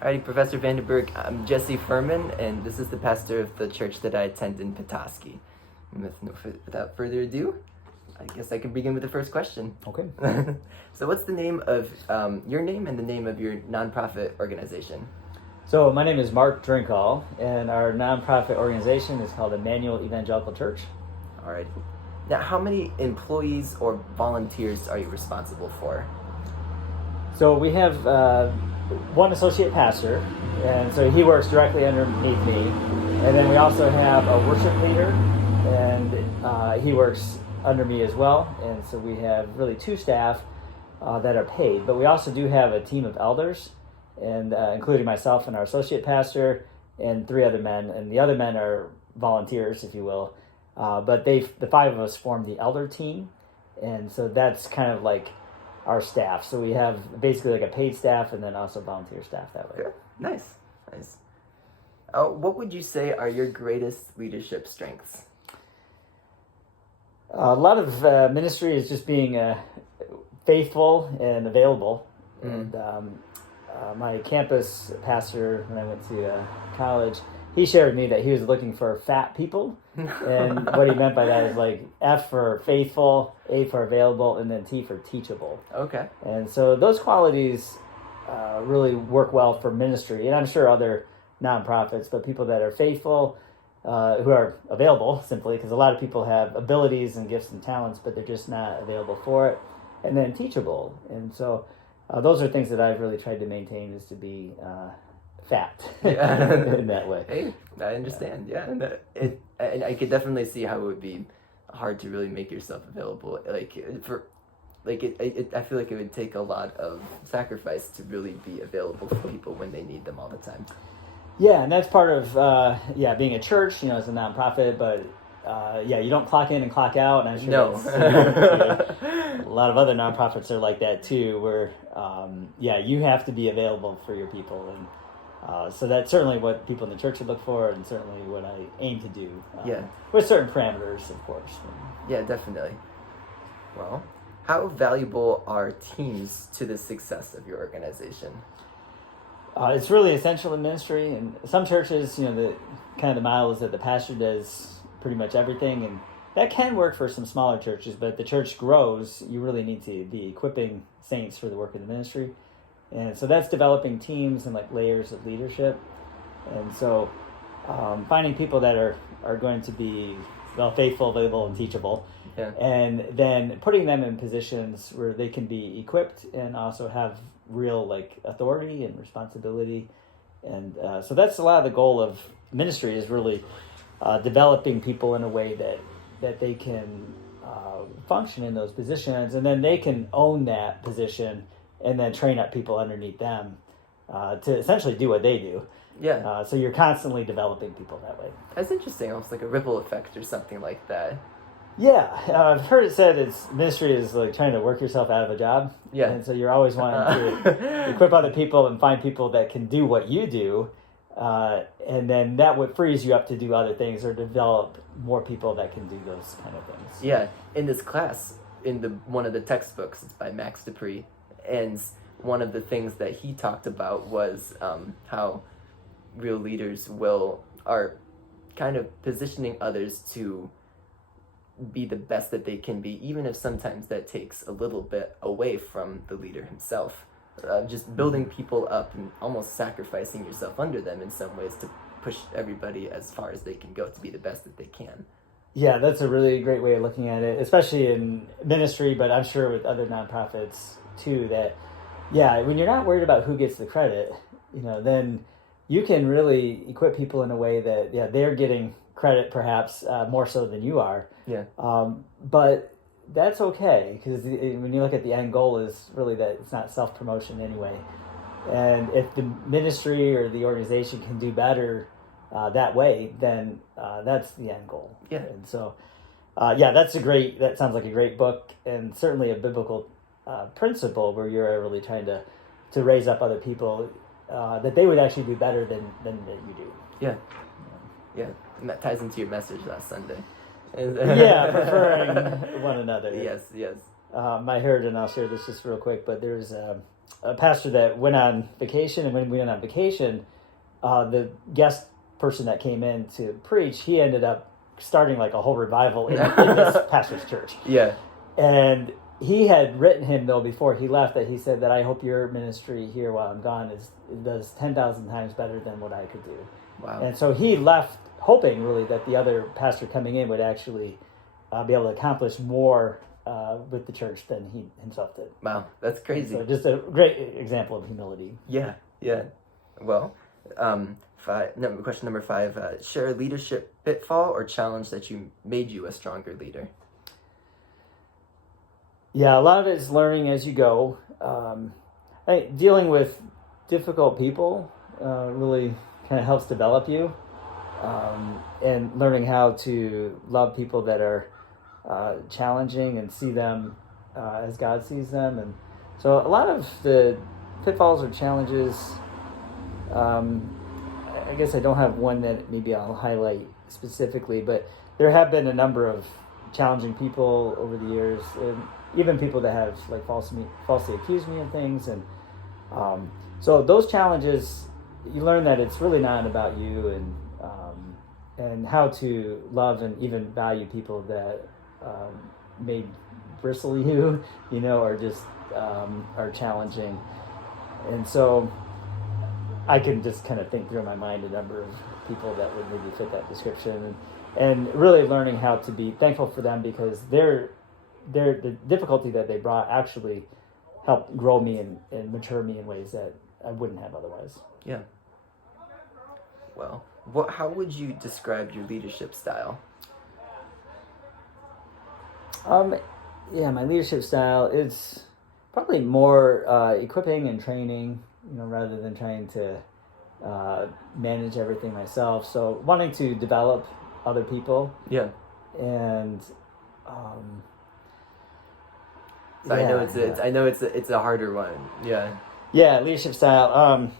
Alrighty, Professor Vandenberg, I'm Jesse Furman, and this is the pastor of the church that I attend in Petoskey. And without further ado, I guess I can begin with the first question. Okay. So what's the name of your name and the name of your nonprofit organization? So my name is Mark Drinkall, and our nonprofit organization is called Emmanuel Evangelical Church. Alright. Now, how many employees or volunteers are you responsible for? So we have one associate pastor, and so he works directly underneath me. And then we also have a worship leader, and he works under me as well. And so we have really two staff that are paid. But we also do have a team of elders, and including myself and our associate pastor and three other men. And the other men are volunteers, if you will. But the five of us form the elder team, and so that's kind of like our staff. So we have basically like a paid staff and then also volunteer staff that way. Yeah. Nice. What would you say are your greatest leadership strengths? A lot of ministry is just being faithful and available. And my campus pastor, when I went to college, he shared with me that he was looking for fat people. And what he meant by that is like F for faithful, A for available, and then T for teachable. Okay. And so those qualities really work well for ministry. And I'm sure other nonprofits, but people that are faithful, who are available simply, because a lot of people have abilities and gifts and talents, but they're just not available for it. And then teachable. And so those are things that I've really tried to maintain, is to be fat in that way. Hey, I understand. Yeah, and I could definitely see how it would be hard to really make yourself available. I feel like it would take a lot of sacrifice to really be available for people when they need them all the time. Yeah, and that's part of being a church. As a nonprofit, but you don't clock in and clock out. And I'm sure No. A lot of other nonprofits are like that too, where you have to be available for your people. And so that's certainly what people in the church would look for, and certainly what I aim to do. With certain parameters, of course. Yeah, definitely. Well, how valuable are teams to the success of your organization? It's really essential in ministry, and some churches, the model is that the pastor does pretty much everything, and that can work for some smaller churches, but if the church grows, you really need to be equipping saints for the work of the ministry. And so that's developing teams and like layers of leadership. And so finding people that are going to be faithful, available, and teachable. Yeah. And then putting them in positions where they can be equipped and also have real authority and responsibility. And so that's a lot of the goal of ministry, is really developing people in a way that they can function in those positions, and then they can own that position and then train up people underneath them to essentially do what they do. Yeah. So you're constantly developing people that way. That's interesting, almost like a ripple effect or something like that. Yeah, I've heard it said ministry is like trying to work yourself out of a job. Yeah. And so you're always wanting to equip other people and find people that can do what you do. And then that would frees you up to do other things or develop more people that can do those kind of things. Yeah. In this class, in one of the textbooks, it's by Max Dupree, and one of the things that he talked about was how real leaders are kind of positioning others to be the best that they can be, even if sometimes that takes a little bit away from the leader himself. Just building people up and almost sacrificing yourself under them in some ways to push everybody as far as they can go to be the best that they can. Yeah, that's a really great way of looking at it, especially in ministry, but I'm sure with other nonprofits too, that, when you're not worried about who gets the credit, then you can really equip people in a way that, they're getting credit perhaps more so than you are. Yeah. But that's okay, because when you look at the end goal is really that it's not self-promotion anyway. And if the ministry or the organization can do better that way, then that's the end goal. Yeah. And so, that sounds like a great book, and certainly a biblical principle where you're really trying to raise up other people that they would actually do better than you do. Yeah. And that ties into your message last Sunday. Preferring one another. Yes. I heard, and I'll share this just real quick, but there's a pastor that went on vacation, and when we went on vacation, the guest person that came in to preach, he ended up starting like a whole revival in this pastor's church. Yeah. And he had written him, though, before he left, that he said that I hope your ministry here while I'm gone does 10,000 times better than what I could do. Wow. And so he left hoping really that the other pastor coming in would actually be able to accomplish more with the church than he himself did. Wow, that's crazy. So just a great example of humility. Yeah. Well, question number 5, share a leadership pitfall or challenge that made you a stronger leader. Yeah, a lot of it is learning as you go. I think dealing with difficult people really kind of helps develop you, and learning how to love people that are challenging and see them as God sees them. And so a lot of the pitfalls or challenges, I guess I don't have one that maybe I'll highlight specifically, but there have been a number of challenging people over the years, and even people that have like falsely accused me of things. And so those challenges, you learn that it's really not about you, and how to love and even value people that may bristle you, or just are challenging. And so I can just kind of think through in my mind a number of people that would maybe fit that description, and really learning how to be thankful for them, because the difficulty that they brought actually helped grow me and mature me in ways that I wouldn't have otherwise. Yeah. Well, how would you describe your leadership style? My leadership style is probably more equipping and training, rather than trying to manage everything myself. So wanting to develop other people. Yeah. And I know it's a harder one. Yeah. Yeah, leadership style.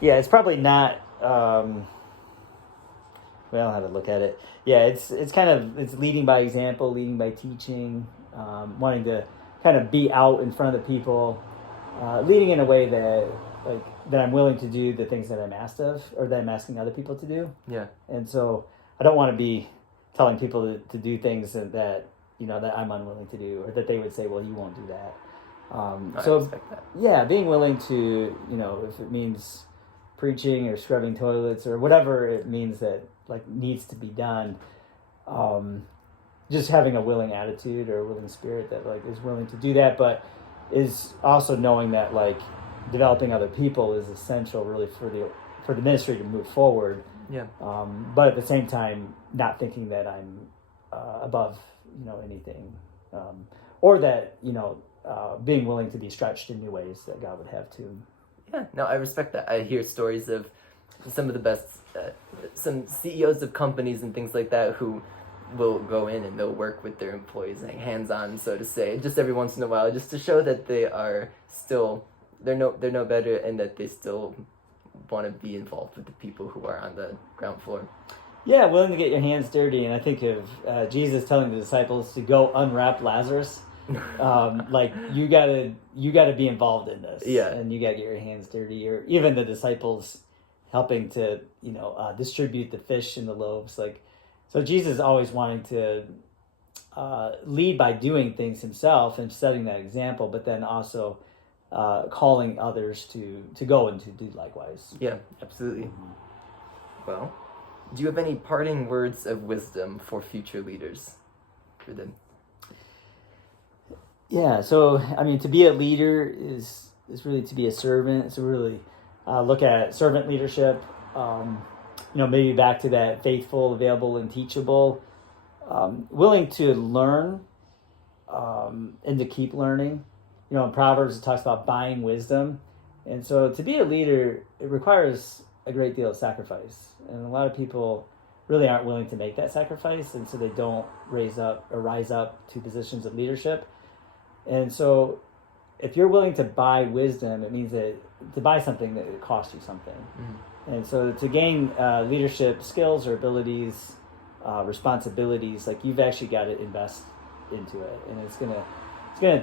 It's probably not. Well, I'll have a look at it. Yeah, it's leading by example, leading by teaching, wanting to kind of be out in front of the people, leading in a way that I'm willing to do the things that I'm asked of, or that I'm asking other people to do. Yeah. And so I don't want to be telling people to do things that that I'm unwilling to do, or that they would say, well, you won't do that. I So respect that. yeah, being willing to, if it means preaching or scrubbing toilets or whatever it means that needs to be done, just having a willing attitude or a willing spirit that is willing to do that, but is also knowing that developing other people is essential really for the ministry to move forward. Yeah. But at the same time, not thinking that I'm above anything, or that being willing to be stretched in new ways that God would have to. Yeah, no, I respect that. I hear stories of some of the best, some CEOs of companies and things like that who will go in and they'll work with their employees, hands-on, so to say, just every once in a while, just to show that they are still, they're no better, and that they still want to be involved with the people who are on the ground floor. Yeah, willing to get your hands dirty. And I think of Jesus telling the disciples to go unwrap Lazarus. You gotta be involved in this. Yeah. And you gotta get your hands dirty. Or even the disciples helping to distribute the fish and the loaves. So Jesus always wanting to lead by doing things himself and setting that example, but then also calling others to go and to do likewise. Yeah, absolutely. Well, do you have any parting words of wisdom for future leaders? For them? Yeah, so to be a leader is really to be a servant. So really look at servant leadership. Maybe back to that faithful, available, and teachable. Willing to learn and to keep learning. In Proverbs it talks about buying wisdom, and so to be a leader it requires a great deal of sacrifice, and a lot of people really aren't willing to make that sacrifice, and so they don't rise up to positions of leadership. And so if you're willing to buy wisdom, it means that to buy something that it costs you something. Mm-hmm. And so to gain leadership skills or abilities, responsibilities, you've actually got to invest into it, and it's gonna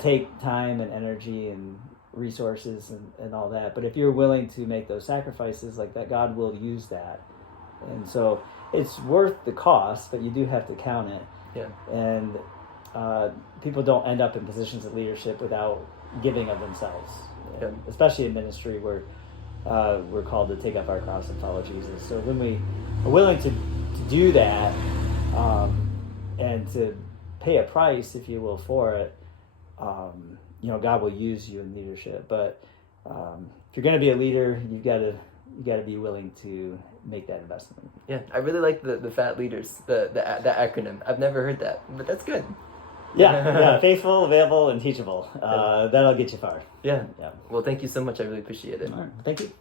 take time and energy and resources and all that. But if you're willing to make those sacrifices like that, God will use that. And so it's worth the cost, but you do have to count it. Yeah. And people don't end up in positions of leadership without giving of themselves, Yeah. especially in ministry where we're called to take up our cross and follow Jesus. So when we are willing to do that and to pay a price, if you will, for it, God will use you in leadership. But if you're going to be a leader, you got to be willing to make that investment. Yeah, I really like the fat leaders, the acronym. I've never heard that, but that's good. Yeah, faithful, available, and teachable. That'll get you far. Yeah. Yeah. Well, thank you so much. I really appreciate it. All right. Thank you.